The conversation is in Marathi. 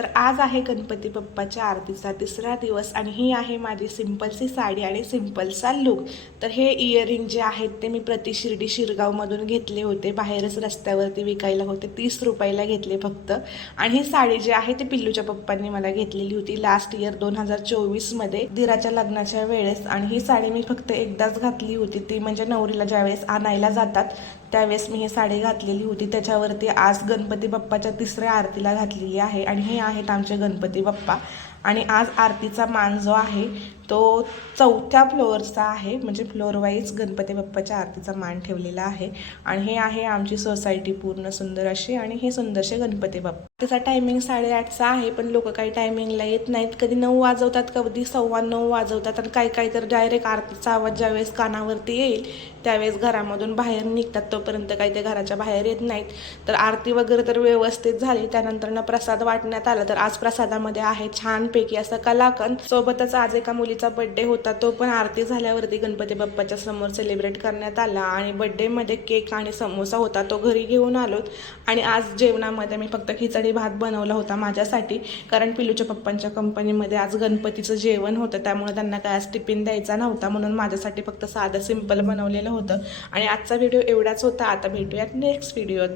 तर आज आहे गणपती बाप्पाच्या आरतीचा तिसरा दिवस आणि ही आहे माझी सिंपलची साडी आणि सिंपलचा लुक। तर हे इयरिंग जे आहेत ते मी प्रति शिर्डी शिरगावमधून घेतले होते, बाहेरच रस्त्यावरती विकायला होते, 30 रुपयाला घेतले फक्त। आणि ही साडी जी आहे ती पिल्लूच्या पप्पांनी मला घेतलेली होती लास्ट इयर 2024मध्ये दिराच्या लग्नाच्या वेळेस। आणि ही साडी मी फक्त एकदाच घातली होती, ती म्हणजे नवरीला ज्यावेळेस आणायला जातात त्यावेळेस मी ही साडी घातलेली होती। त्याच्यावरती आज गणपती बाप्पाच्या तिसऱ्या आरतीला घातलेली आहे आणि हे आहेत आमचे गणपती बाप्पा। आणि आज आरतीचा मान जो आहे तो 4थ्या फ्लोअरचा आहे, म्हणजे फ्लोअर वाईज गणपती बाप्पाच्या आरतीचा मान ठेवलेला आहे। आणि हे आहे आमची सोसायटी पूर्ण सुंदर अशी, आणि हे सुंदरसे गणपती बाप्पा। त्याचा टायमिंग 8:30चा आहे, पण लोक काही टायमिंगला येत नाहीत, कधी 9 वाजवतात, कधी 9:15 वाजवतात, आणि काही तर डायरेक्ट आरतीचा आवाज ज्यावेळेस कानावरती येईल त्यावेळेस घरामधून बाहेर निघतात, तोपर्यंत काही ते घराच्या बाहेर येत नाहीत। तर आरती वगैरे तर व्यवस्थित झाली, त्यानंतर प्रसाद वाटण्यात आला। तर आज प्रसादामध्ये आहे छानपैकी असं कलाकंद, सोबतच आज एका मुलीचा बर्थडे होता, तो पण आरती झाल्यावरती गणपती बाप्पाच्या समोर सेलिब्रेट करण्यात आला। आणि बर्थडेमध्ये केक आणि समोसा होता, तो घरी घेऊन आलोत। आणि आज जेवणामध्ये मी फक्त खिचडी भात बनवला होता माझ्यासाठी, कारण पिल्लूच्या पप्पांच्या कंपनीमध्ये आज गणपतीचं जेवण होतं, त्यामुळे त्यांना काय आज टिफिन द्यायचा नव्हता, म्हणून माझ्यासाठी फक्त साधं सिंपल बनवलेलं होतं। आणि आजचा व्हिडिओ एवढाच होता। आता भेटूयात नेक्स्ट व्हिडिओत।